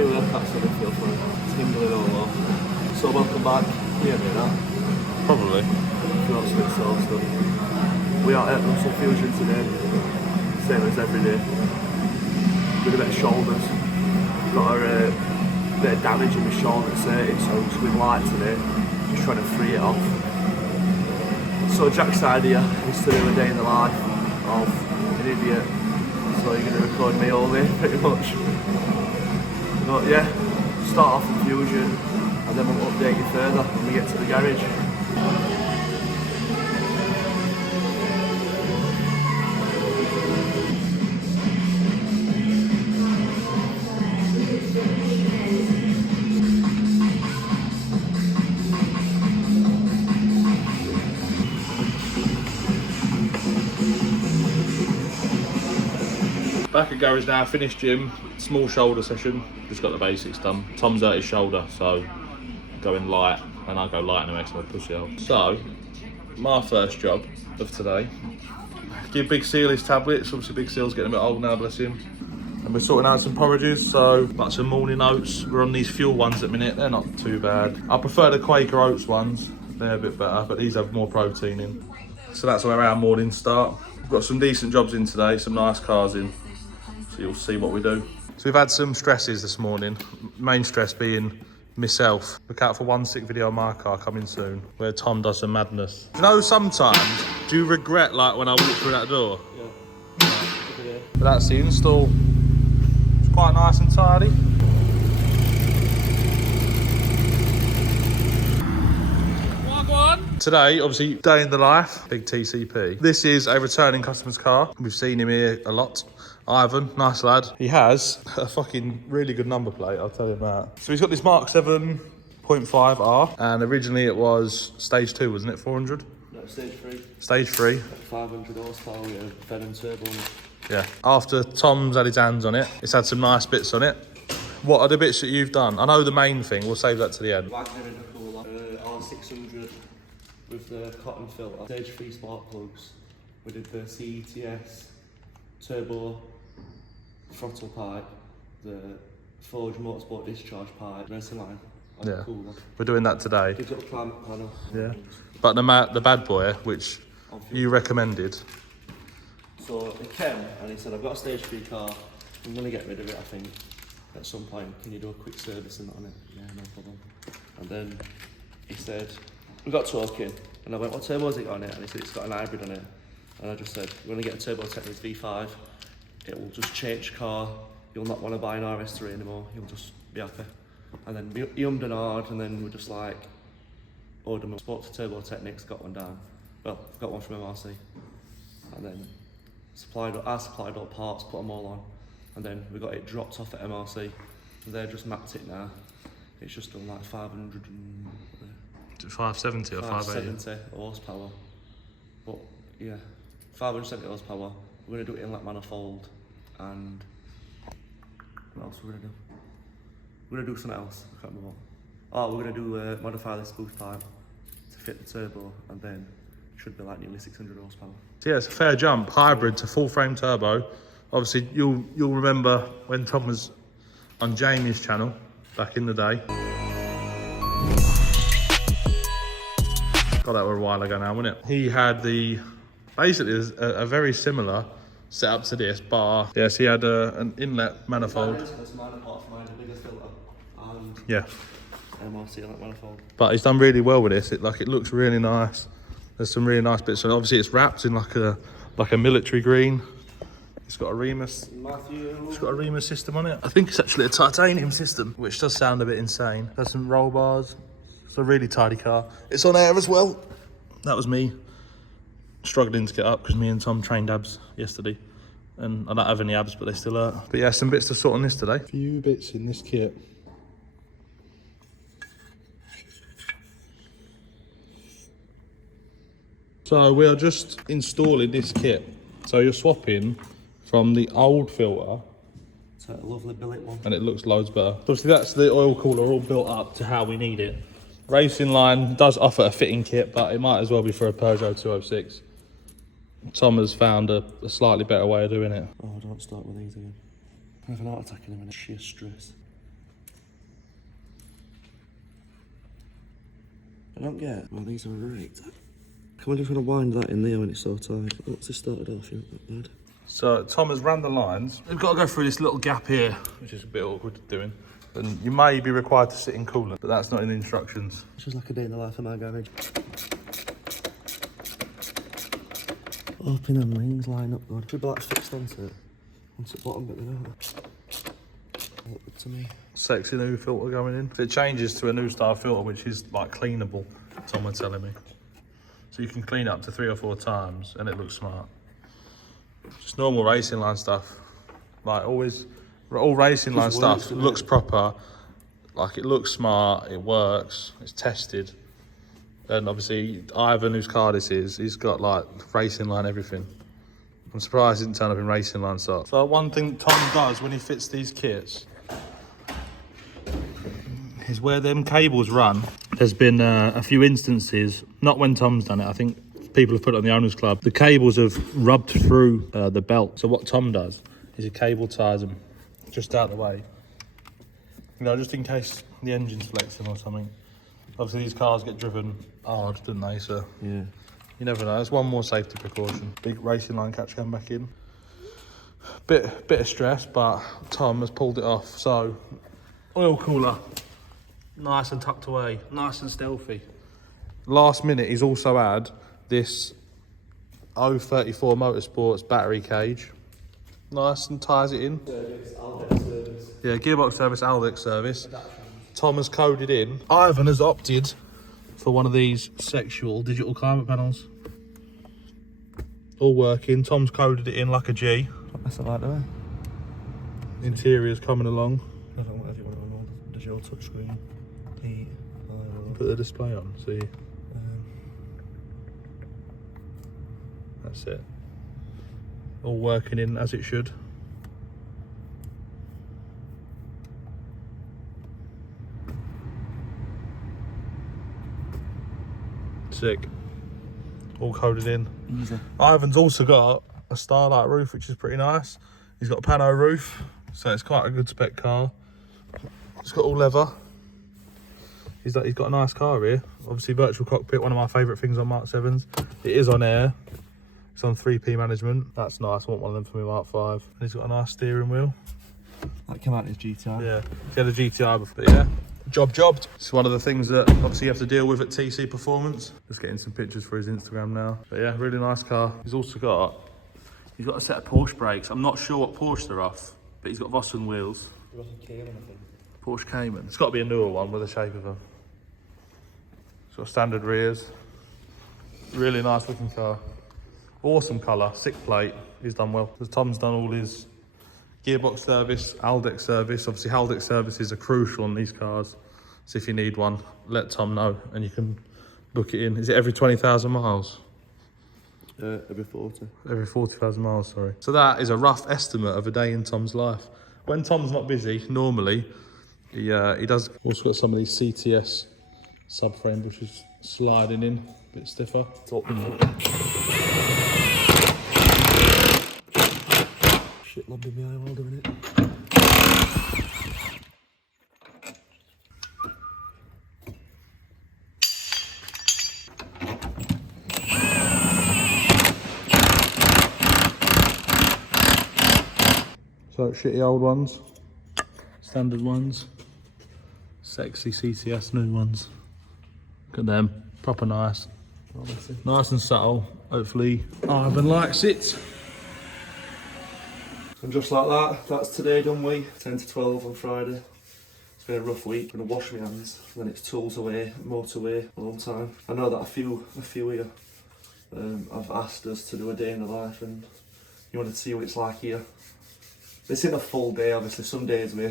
3 workouts on the field for it. Tingling all over. So welcome back. Yeah, me that. Probably. Not split soul stuff. We are at Muscle Fusion today. Same as every day. With a bit of shoulders. Got a bit of damage in my shoulder inserted, so I'm just with light today. Just trying to free it off. So Jack's idea is to do a day in the life of an idiot. So you're going to record me all day, pretty much. But yeah, start off with Fusion, and then we'll update you further when we get to the garage. Back at garage now, finished gym, small shoulder session, just got the basics done. Tom's hurt his shoulder, so going light, and I go light and it makes my pussy out. So, my first job of today, give Big Seal his tablets. Obviously Big Seal's getting a bit old now, bless him. And we're sorting out some porridges, so like some morning oats. We're on these fuel ones at the minute, they're not too bad. I prefer the Quaker oats ones, they're a bit better, but these have more protein in. So that's where our mornings start. We've got some decent jobs in today, some nice cars in. So you'll see what we do. So we've had some stresses this morning. Main stress being myself. Look out for one sick video on my car coming soon, where Tom does some madness. You know, sometimes, do you regret like when I walk through that door? Yeah. But that's the install. It's quite nice and tidy. Today, obviously, day in the life, big TCP. This is a returning customer's car. We've seen him here a lot. Ivan, nice lad. He has a fucking really good number plate, I'll tell you that. So he's got this Mark 7.5R, and originally it was stage 2, wasn't it? 400? No, stage 3. Stage 3. 500 horsepower with a Venom turbo on it. Yeah. After Tom's had his hands on it, it's had some nice bits on it. What are the bits that you've done? I know the main thing, we'll save that to the end. Wagner in the cooler, R600 with the cotton filter, stage 3 spark plugs. We did the CTS Turbo throttle pipe, the Forge Motorsport discharge pipe, Racingline. Yeah, Cooler. We're doing that today. Digital climate panel. Yeah. But the bad boy, which you recommended. So he came and he said, I've got a stage 3 car, I'm going to get rid of it, I think, at some point. Can you do a quick service and that on it? Yeah, no problem. And then he said, we got talking, and I went, what turbo has it got on it? And he said, it's got an hybrid on it. And I just said, we're going to get a Turbo Technics V5. It will just change car. You'll not want to buy an RS3 anymore. You'll just be happy. And then he ummed and ahed, and then we're just like, ordered them. Spoke to Turbo Technics, got one down. Well, got one from MRC. And then I supplied all parts, put them all on. And then we got it dropped off at MRC. And they just mapped it now. It's just done like 500 and... 570 or 580? 570 horsepower. But yeah, 570 horsepower. We're going to do it in inlet manifold, and what else we're going to do? We're going to do something else, I can't remember what. Oh, we're going to do modify this boost pipe to fit the turbo, and then it should be like nearly 600 horsepower. So yeah, it's a fair jump, hybrid to full frame turbo. Obviously, you'll remember when Tom was on Jamie's channel back in the day. God, that was a while ago now, wasn't it? He had basically a very similar setup to this, bar. Yes, he had an inlet manifold. That's mine apart from mine, a bigger filter, and yeah, MRC inlet manifold. But he's done really well with this. It looks really nice. There's some really nice bits, and obviously it's wrapped in like a military green. It's got a Remus. It's got a Remus system on it. I think it's actually a titanium system, which does sound a bit insane. There's some roll bars. It's a really tidy car. It's on air as well. That was me struggling to get up because me and Tom trained abs yesterday. And I don't have any abs, but they still hurt. But yeah, some bits to sort on this today. A few bits in this kit. So we are just installing this kit. So you're swapping from the old filter. So a lovely billet one. And it looks loads better. Obviously that's the oil cooler all built up to how we need it. Racingline does offer a fitting kit, but it might as well be for a Peugeot 206. Tom has found a slightly better way of doing it. Oh, don't start with these again. I have an heart attack in a minute. Sheer stress. I don't get. Oh, these are right. Can we just want to wind that in there when it's so tight? Once it started off, you're not that bad. So Tom has ran the lines. We've got to go through this little gap here, which is a bit awkward doing. And you may be required to sit in coolant, but that's not in the instructions. It's just like a day in the life of my garage. Open and rings line up good. Should be like fixed onto the bottom bit without it. Look good to me. Sexy new filter going in. It changes to a new style filter, which is like cleanable, Tom was telling me. So you can clean it up to 3 or 4 times and it looks smart. Just normal Racingline stuff. Like always, all Racingline stuff looks proper. Like it looks smart, it works, it's tested. And obviously Ivan, whose car this is, he's got like Racingline everything. I'm surprised he didn't turn up in Racingline socks. So one thing Tom does when he fits these kits is where them cables run. There's been a few instances, not when Tom's done it, I think people have put it on the owners club. The cables have rubbed through the belt. So what Tom does is he cable ties them just out the way. You know, just in case the engine's flexing or something. Obviously these cars get driven hard, don't they? So yeah, you never know. It's one more safety precaution. Big Racingline catch coming back in. Bit of stress, but Tom has pulled it off. So oil cooler, nice and tucked away, nice and stealthy. Last minute, he's also had this 034 Motorsports battery cage. Nice and ties it in. Service, Aldex service. Yeah, gearbox service, Aldex service. Tom has coded in. Ivan has opted for one of these sexual digital climate panels. All working. Tom's coded it in like a G. That's not like that. Interior's coming along. I don't know whatever you want to know. Digital touchscreen. Put the display on, see. That's it. All working in as it should. Sick. All coded in. Easy. Ivan's also got a Starlight roof, which is pretty nice. He's got a pano roof, so it's quite a good spec car. It's got all leather. He's got a nice car here. Obviously virtual cockpit, one of my favourite things on Mark 7s. It is on air. It's on 3P management. That's nice, I want one of them for my Mark 5. And he's got a nice steering wheel. That came out his GTI. Yeah, he had a GTI before, but yeah. Jobbed. It's one of the things that obviously you have to deal with at TC Performance. Just getting some pictures for his Instagram now. But yeah, really nice car. He's also got a set of Porsche brakes. I'm not sure what Porsche they're off, but he's got Vossen wheels. Porsche Cayman. It's got to be a newer one with the shape of them. It's got standard rears. Really nice looking car. Awesome colour, sick plate. He's done well. Because Tom's done all his gearbox service, Aldex service. Obviously Aldex services are crucial on these cars. So if you need one, let Tom know and you can book it in. Is it every 20,000 miles? Every 40. Every 40,000 miles, sorry. So that is a rough estimate of a day in Tom's life. When Tom's not busy, normally, he does... Also got some of these CTS subframe bushes sliding in, a bit stiffer. Shit lobbing me eye while doing it. So shitty old ones, standard ones, sexy CTS new ones. Look at them, proper nice. Nice and subtle, hopefully Ivan likes it. And just like that, that's today done with. 10 to 12 on Friday. It's been a rough week. I'm going to wash my hands, then it's tools away, motorway, a long time. I know that a few here have asked us to do a day in the life and you wanted to see what it's like here. This isn't a full day, obviously. Some days we're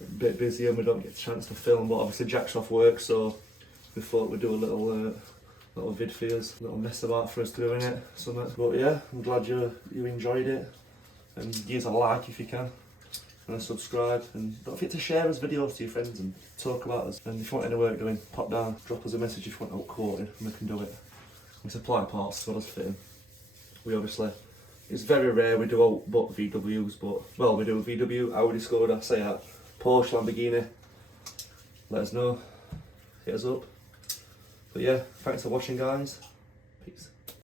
a bit busy and we don't get a chance to film, but obviously Jack's off work, so we thought we'd do a little vid for us, a little mess about for us to do in it, something. But yeah, I'm glad you enjoyed it, and give us a like if you can, and a subscribe, and don't forget to share this videos to your friends and talk about us. And if you want any work doing, pop down, drop us a message if you want help quoted, and we can do it. We supply parts as well as fitting. We obviously, it's very rare we do all but VWs, but well, we do VW, Audi, Skoda, Seat, Porsche, Lamborghini. Let us know, hit us up. But yeah, thanks for watching, guys. Peace.